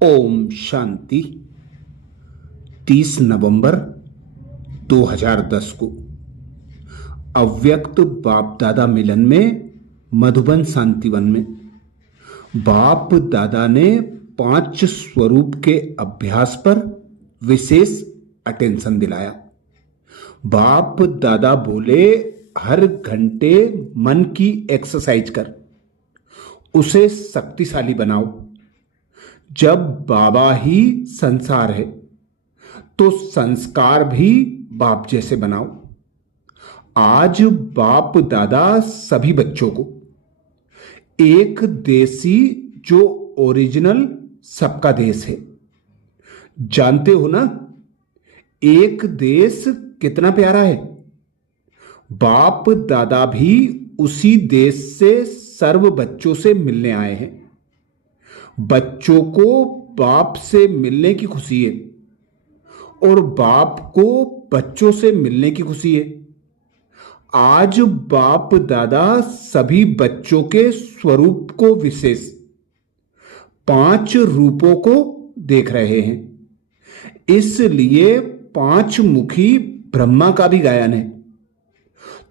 ओम शांति। 30 नवंबर 2010 को अव्यक्त बाप दादा मिलन में मधुबन शांतिवन में बाप दादा ने 5 स्वरूप के अभ्यास पर विशेष अटेंशन दिलाया। बाप दादा बोले, हर घंटे मन की एक्सरसाइज कर, उसे शक्तिशाली बनाओ। जब बाबा ही संसार है तो संस्कार भी बाप जैसे बनाओ। आज बाप दादा सभी बच्चों को एक देसी जो ओरिजिनल सबका देश है, जानते हो ना, एक देश कितना प्यारा है। बाप दादा भी उसी देश से सर्व बच्चों से मिलने आए हैं। बच्चों को बाप से मिलने की खुशी है और बाप को बच्चों से मिलने की खुशी है। आज बाप दादा सभी बच्चों के स्वरूप को विशेष 5 रूपों को देख रहे हैं। इसलिए 5 मुखी ब्रह्मा का भी गायन है।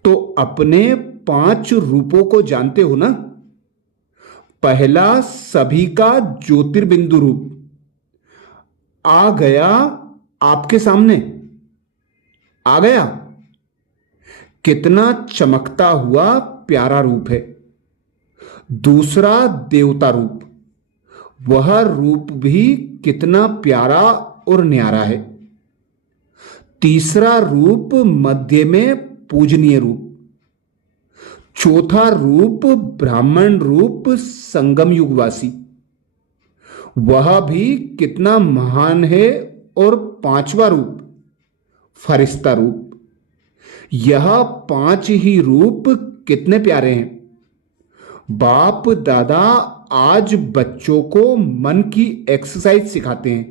तो अपने 5 रूपों को जानते हो ना। पहला सभी का ज्योतिर्बिंदु रूप आ गया, आपके सामने आ गया। कितना चमकता हुआ प्यारा रूप है। दूसरा देवता रूप, वह रूप भी कितना प्यारा और न्यारा है। तीसरा रूप मध्य में पूजनीय रूप। चौथा रूप ब्राह्मण रूप संगम युगवासी, वह भी कितना महान है। और 5वां रूप फरिश्ता रूप। यह 5 ही रूप कितने प्यारे हैं। बाप दादा आज बच्चों को मन की एक्सरसाइज सिखाते हैं,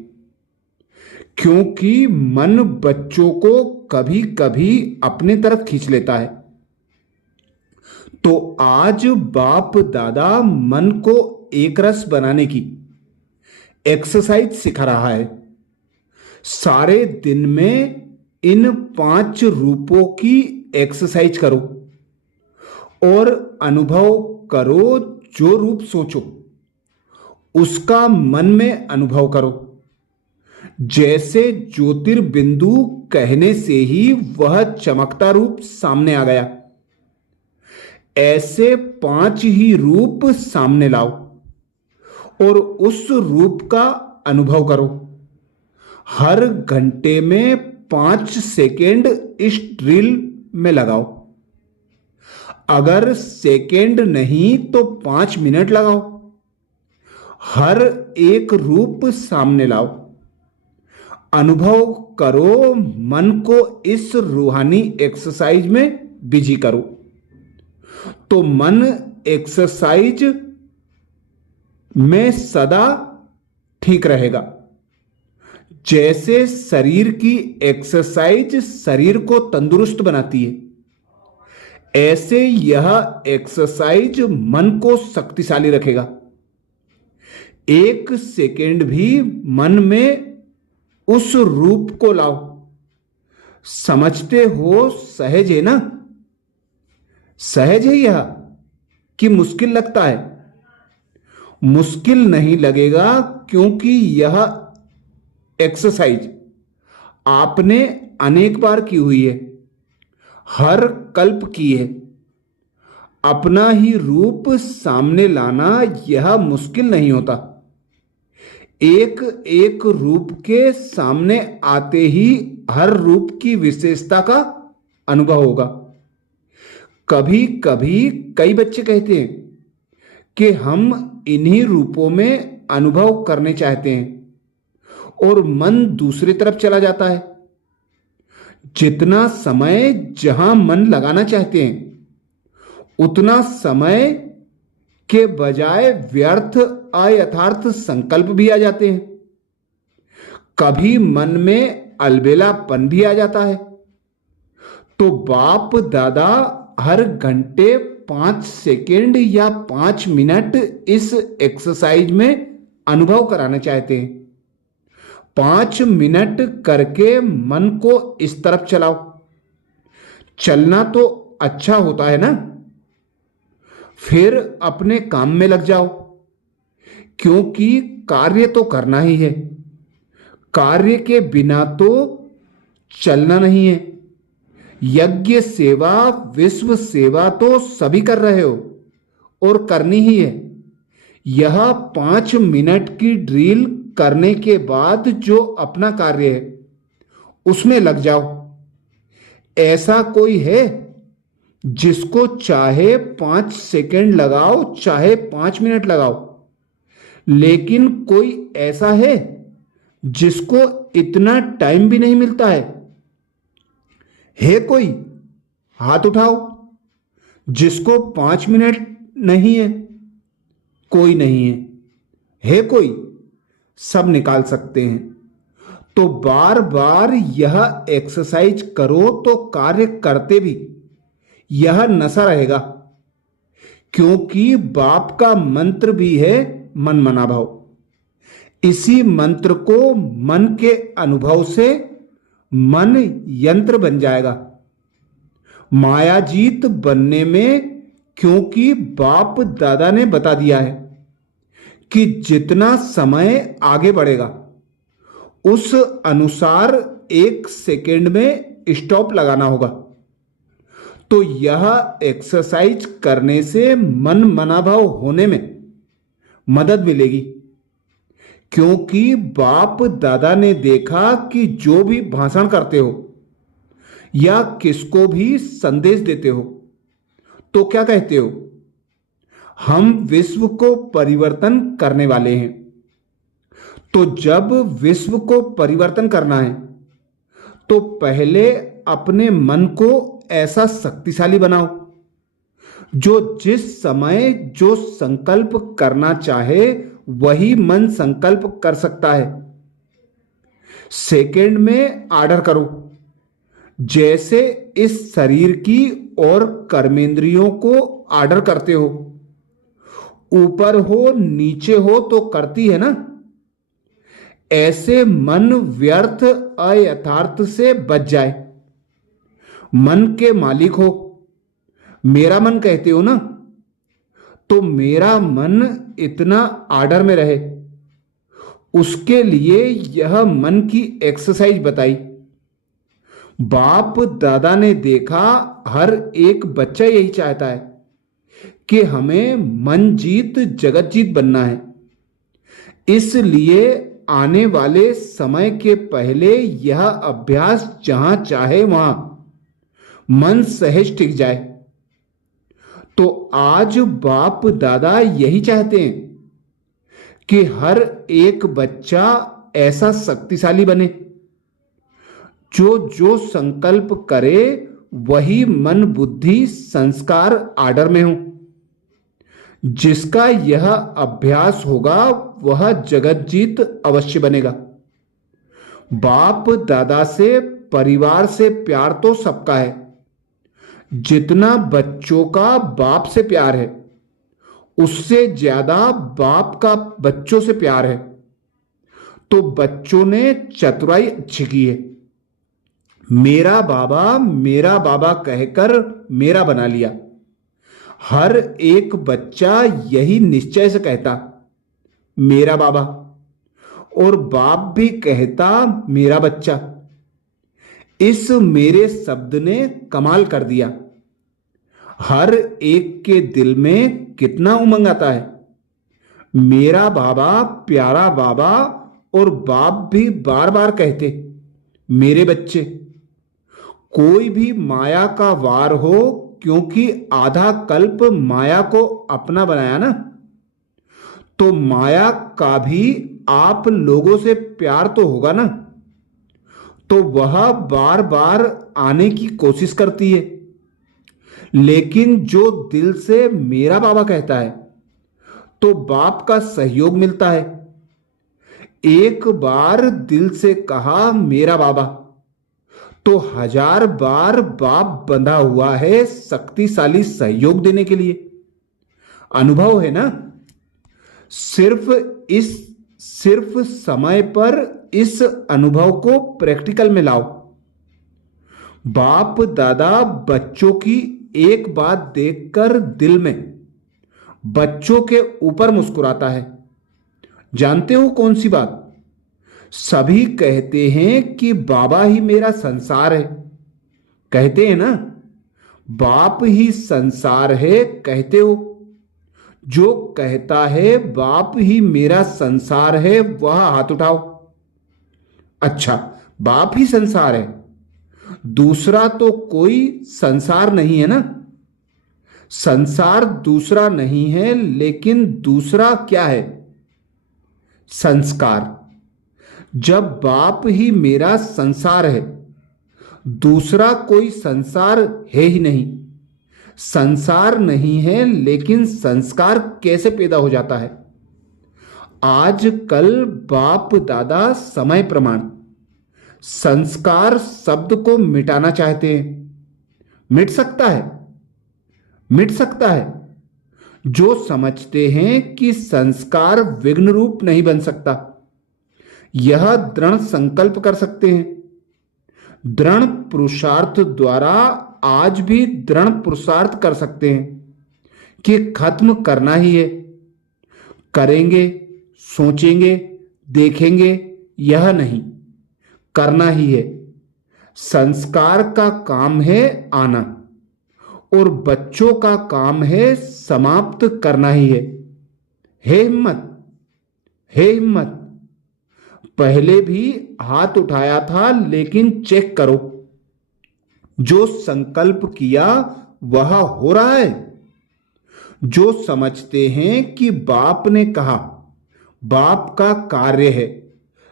क्योंकि मन बच्चों को कभी कभी अपने तरफ खींच लेता है। तो आज बाप दादा मन को एक रस बनाने की एक्सरसाइज सिखा रहा है। सारे दिन में इन 5 रूपों की एक्सरसाइज करो और अनुभव करो। जो रूप सोचो उसका मन में अनुभव करो। जैसे ज्योतिर्बिंदु कहने से ही वह चमकता रूप सामने आ गया, ऐसे 5 ही रूप सामने लाओ और उस रूप का अनुभव करो। हर घंटे में 5 सेकेंड इस ड्रिल में लगाओ। अगर सेकेंड नहीं तो 5 मिनट लगाओ। हर एक रूप सामने लाओ, अनुभव करो। मन को इस रूहानी एक्सरसाइज में बिजी करो तो मन एक्सरसाइज में सदा ठीक रहेगा। जैसे शरीर की एक्सरसाइज शरीर को तंदुरुस्त बनाती है, ऐसे यह एक्सरसाइज मन को शक्तिशाली रखेगा। 1 सेकेंड भी मन में उस रूप को लाओ। समझते हो सहज है ना? सहज है यह कि मुश्किल लगता है? मुश्किल नहीं लगेगा, क्योंकि यह एक्सरसाइज आपने अनेक बार की हुई है, हर कल्प की है। अपना ही रूप सामने लाना यह मुश्किल नहीं होता। एक एक रूप के सामने आते ही हर रूप की विशेषता का अनुभव होगा। कभी कभी कई बच्चे कहते हैं कि हम इन्हीं रूपों में अनुभव करने चाहते हैं और मन दूसरी तरफ चला जाता है। जितना समय जहां मन लगाना चाहते हैं उतना समय के बजाय व्यर्थ अयथार्थ संकल्प भी आ जाते हैं। कभी मन में अलबेलापन भी आ जाता है। तो बाप दादा हर घंटे 5 सेकेंड या 5 मिनट इस एक्सरसाइज में अनुभव कराना चाहते हैं। 5 मिनट करके मन को इस तरफ चलाओ। चलना तो अच्छा होता है ना। फिर अपने काम में लग जाओ, क्योंकि कार्य तो करना ही है। कार्य के बिना तो चलना नहीं है। यज्ञ सेवा, विश्व सेवा तो सभी कर रहे हो और करनी ही है। यह 5 मिनट की ड्रिल करने के बाद जो अपना कार्य है उसमें लग जाओ। ऐसा कोई है जिसको चाहे 5 सेकंड लगाओ चाहे 5 मिनट लगाओ, लेकिन कोई ऐसा है जिसको इतना टाइम भी नहीं मिलता है कोई? हाथ उठाओ जिसको 5 मिनट नहीं है। कोई नहीं है कोई? सब निकाल सकते हैं। तो बार बार यह एक्सरसाइज करो तो कार्य करते भी यह नशा रहेगा, क्योंकि बाप का मंत्र भी है मन मना भाव। इसी मंत्र को मन के अनुभव से मन यंत्र बन जाएगा, मायाजीत बनने में। क्योंकि बाप दादा ने बता दिया है कि जितना समय आगे बढ़ेगा उस अनुसार 1 सेकेंड में स्टॉप लगाना होगा। तो यह एक्सरसाइज करने से मन मनाभाव होने में मदद मिलेगी, क्योंकि बाप दादा ने देखा कि जो भी भाषण करते हो या किसको भी संदेश देते हो तो क्या कहते हो? हम विश्व को परिवर्तन करने वाले हैं। तो जब विश्व को परिवर्तन करना है तो पहले अपने मन को ऐसा शक्तिशाली बनाओ जो जिस समय जो संकल्प करना चाहे वही मन संकल्प कर सकता है। सेकंड में ऑर्डर करो, जैसे इस शरीर की और कर्मेंद्रियों को ऑर्डर करते हो। ऊपर हो नीचे हो तो करती है ना। ऐसे मन व्यर्थ अयथार्थ से बच जाए। मन के मालिक हो, मेरा मन कहते हो ना, तो मेरा मन इतना ऑर्डर में रहे, उसके लिए यह मन की एक्सरसाइज बताई। बाप दादा ने देखा हर एक बच्चा यही चाहता है कि हमें मन जीत जगत जीत बनना है। इसलिए आने वाले समय के पहले यह अभ्यास जहां चाहे वहां मन सहज टिक जाए। तो आज बाप दादा यही चाहते हैं कि हर एक बच्चा ऐसा शक्तिशाली बने जो जो संकल्प करे वही मन बुद्धि संस्कार आर्डर में हो। जिसका यह अभ्यास होगा वह जगत जीत अवश्य बनेगा। बाप दादा से परिवार से प्यार तो सबका है। जितना बच्चों का बाप से प्यार है उससे ज्यादा बाप का बच्चों से प्यार है। तो बच्चों ने चतुराई अच्छी की है। मेरा बाबा कहकर मेरा बना लिया। हर एक बच्चा यही निश्चय से कहता मेरा बाबा, और बाप भी कहता मेरा बच्चा। इस मेरे शब्द ने कमाल कर दिया। हर एक के दिल में कितना उमंग आता है। मेरा बाबा, प्यारा बाबा, और बाप भी बार बार कहते मेरे बच्चे। कोई भी माया का वार हो, क्योंकि आधा कल्प माया को अपना बनाया ना, तो माया का भी आप लोगों से प्यार तो होगा ना। तो वह बार बार आने की कोशिश करती है। लेकिन जो दिल से मेरा बाबा कहता है तो बाप का सहयोग मिलता है। एक बार दिल से कहा मेरा बाबा तो 1000 बार बाप बंधा हुआ है शक्तिशाली सहयोग देने के लिए। अनुभव है ना। सिर्फ इस सिर्फ समय पर इस अनुभव को प्रैक्टिकल में लाओ। बाप दादा बच्चों की एक बात देखकर दिल में बच्चों के ऊपर मुस्कुराता है। जानते हो कौन सी बात? सभी कहते हैं कि बाबा ही मेरा संसार है। कहते हैं ना, बाप ही संसार है, कहते हो। जो कहता है बाप ही मेरा संसार है, वह हाथ उठाओ। अच्छा, बाप ही संसार है, दूसरा तो कोई संसार नहीं है ना। संसार दूसरा नहीं है, लेकिन दूसरा क्या है? संस्कार। जब बाप ही मेरा संसार है, दूसरा कोई संसार है ही नहीं। संसार नहीं है, लेकिन संस्कार कैसे पैदा हो जाता है? आज कल बाप दादा समय प्रमाण संस्कार शब्द को मिटाना चाहते हैं। मिट सकता है, मिट सकता है। जो समझते हैं कि संस्कार विघ्न रूप नहीं बन सकता, यह दृढ़ संकल्प कर सकते हैं। दृढ़ पुरुषार्थ द्वारा आज भी दृढ़ पुरुषार्थ कर सकते हैं कि खत्म करना ही है। करेंगे, सोचेंगे, देखेंगे, यह नहीं, करना ही है। संस्कार का काम है आना, और बच्चों का काम है समाप्त करना ही है। हिम्मत, है हिम्मत। पहले भी हाथ उठाया था, लेकिन चेक करो, जो संकल्प किया वह हो रहा है। जो समझते हैं कि बाप ने कहा, बाप का कार्य है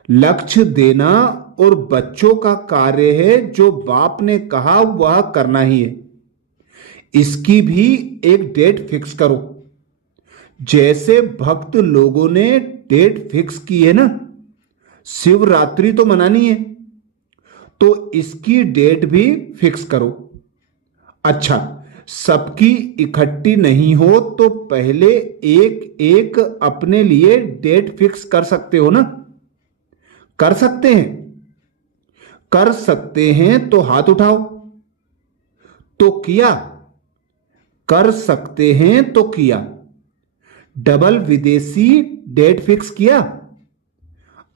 लक्ष्य देना, और बच्चों का कार्य है जो बाप ने कहा वह करना ही है। इसकी भी एक डेट फिक्स करो। जैसे भक्त लोगों ने डेट फिक्स की है ना, शिवरात्रि तो मनानी है, तो इसकी डेट भी फिक्स करो। अच्छा, सबकी इकट्ठी नहीं हो तो पहले एक एक अपने लिए डेट फिक्स कर सकते हो ना? कर सकते हैं? कर सकते हैं तो हाथ उठाओ। तो किया? कर सकते हैं तो किया। डबल विदेशी डेट फिक्स किया?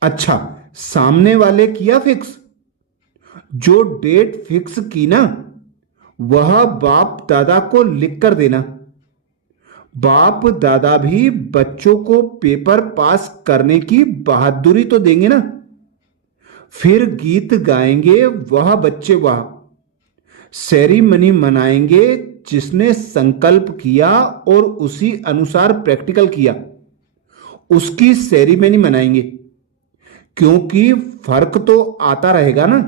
अच्छा, सामने वाले किया फिक्स? जो डेट फिक्स की ना, वह बाप दादा को लिख कर देना। बाप दादा भी बच्चों को पेपर पास करने की बहादुरी तो देंगे ना। फिर गीत गाएंगे, वह बच्चे वह सेरेमनी मनाएंगे जिसने संकल्प किया और उसी अनुसार प्रैक्टिकल किया, उसकी सेरेमनी मनाएंगे। क्योंकि फर्क तो आता रहेगा ना।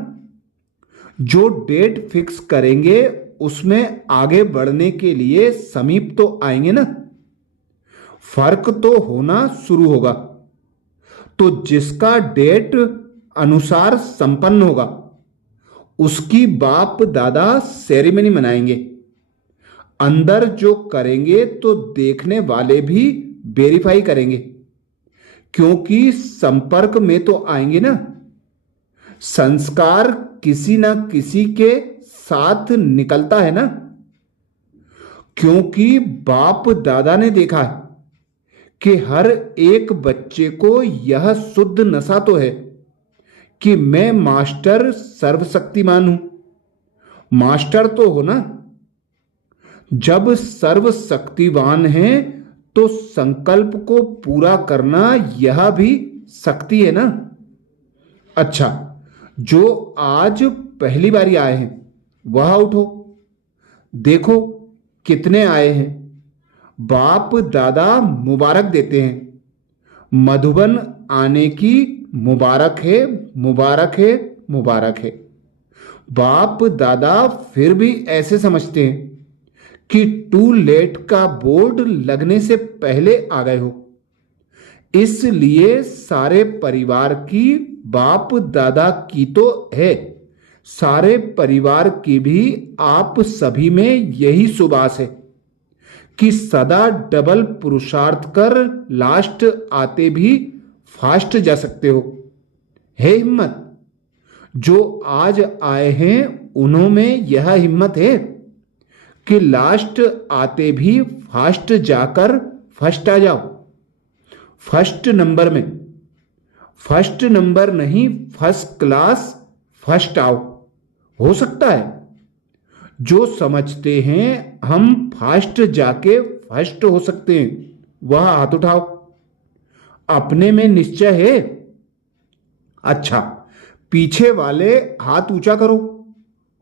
जो डेट फिक्स करेंगे उसमें आगे बढ़ने के लिए समीप तो आएंगे ना। फर्क तो होना शुरू होगा। तो जिसका डेट अनुसार संपन्न होगा, उसकी बाप दादा सेरेमनी मनाएंगे। अंदर जो करेंगे तो देखने वाले भी वेरीफाई करेंगे, क्योंकि संपर्क में तो आएंगे ना। संस्कार किसी ना किसी के साथ निकलता है ना। क्योंकि बाप दादा ने देखा है कि हर एक बच्चे को यह शुद्ध नशा तो है कि मैं मास्टर सर्वशक्तिमान हूं। मास्टर तो हो ना। जब सर्वशक्तिवान है तो संकल्प को पूरा करना यह भी शक्ति है ना। अच्छा, जो आज पहली बारी आए हैं वह उठो। देखो कितने आए हैं। बाप दादा मुबारक देते हैं। मधुबन आने की मुबारक है, मुबारक है, मुबारक है। बाप दादा फिर भी ऐसे समझते हैं कि टू लेट का बोर्ड लगने से पहले आ गए हो। इसलिए सारे परिवार की, बाप दादा की तो है, सारे परिवार की भी आप सभी में यही सुबास है कि सदा डबल पुरुषार्थ कर लास्ट आते भी फास्ट जा सकते हो। है हिम्मत। जो आज आए हैं उन्हों में यह हिम्मत है कि लास्ट आते भी फास्ट जाकर फर्स्ट आ जाओ। फर्स्ट नंबर में, फर्स्ट नंबर नहीं, फर्स्ट क्लास फर्स्ट आओ। हो सकता है। जो समझते हैं हम फास्ट जाके फर्स्ट हो सकते हैं, वह हाथ उठाओ। अपने में निश्चय है? अच्छा, पीछे वाले हाथ ऊंचा करो।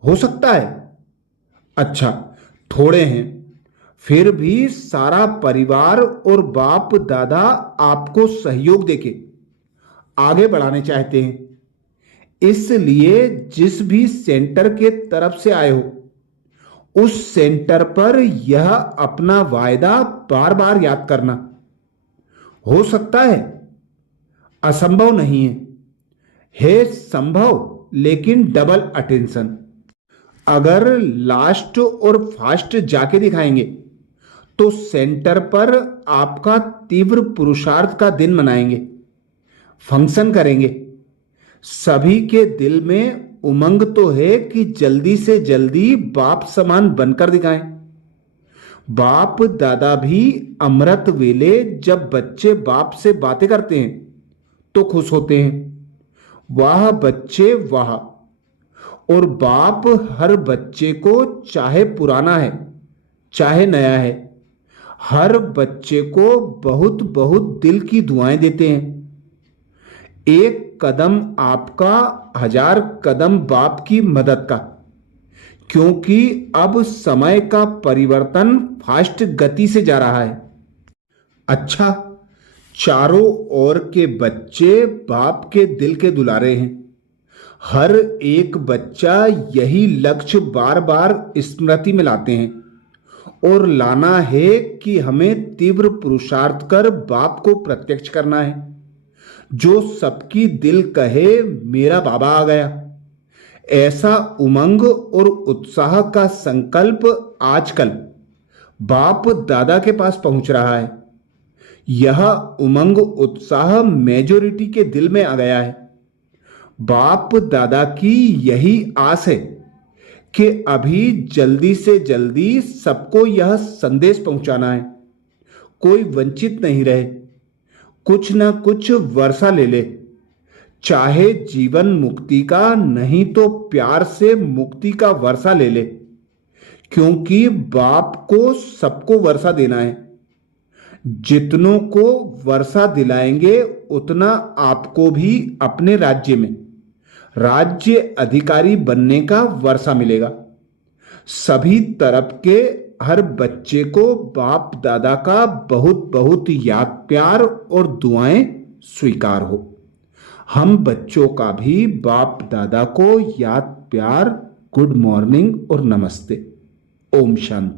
हो सकता है? अच्छा, थोड़े हैं। फिर भी सारा परिवार और बाप दादा आपको सहयोग देके आगे बढ़ाने चाहते हैं। इसलिए जिस भी सेंटर के तरफ से आए हो, उस सेंटर पर यह अपना वायदा बार बार याद करना। हो सकता है, असंभव नहीं है संभव, लेकिन डबल अटेंशन। अगर लास्ट और फास्ट जाके दिखाएंगे तो सेंटर पर आपका तीव्र पुरुषार्थ का दिन मनाएंगे, फंक्शन करेंगे। सभी के दिल में उमंग तो है कि जल्दी से जल्दी बाप समान बनकर दिखाएं। बाप दादा भी अमृत वेले जब बच्चे बाप से बातें करते हैं तो खुश होते हैं। वाह बच्चे वाह। और बाप हर बच्चे को, चाहे पुराना है चाहे नया है, हर बच्चे को बहुत बहुत दिल की दुआएं देते हैं। एक कदम आपका, 1000 कदम बाप की मदद का। क्योंकि अब समय का परिवर्तन फास्ट गति से जा रहा है। अच्छा, चारों ओर के बच्चे बाप के दिल के दुलारे हैं। हर एक बच्चा यही लक्ष्य बार बार स्मृति में लाते हैं और लाना है कि हमें तीव्र पुरुषार्थ कर बाप को प्रत्यक्ष करना है। जो सबकी दिल कहे मेरा बाबा आ गया। ऐसा उमंग और उत्साह का संकल्प आजकल बाप दादा के पास पहुंच रहा है। यह उमंग उत्साह मेजोरिटी के दिल में आ गया है। बाप दादा की यही आस है कि अभी जल्दी से जल्दी सबको यह संदेश पहुंचाना है, कोई वंचित नहीं रहे। कुछ ना कुछ वर्षा ले ले, चाहे जीवन मुक्ति का, नहीं तो प्यार से मुक्ति का वर्षा ले ले। क्योंकि बाप को सबको वर्षा देना है। जितनों को वर्षा दिलाएंगे उतना आपको भी अपने राज्य में राज्य अधिकारी बनने का वर्षा मिलेगा। सभी तरफ के हर बच्चे को बाप दादा का बहुत बहुत याद प्यार और दुआएं स्वीकार हो। हम बच्चों का भी बाप दादा को याद प्यार, गुड मॉर्निंग और नमस्ते। ओम शांति।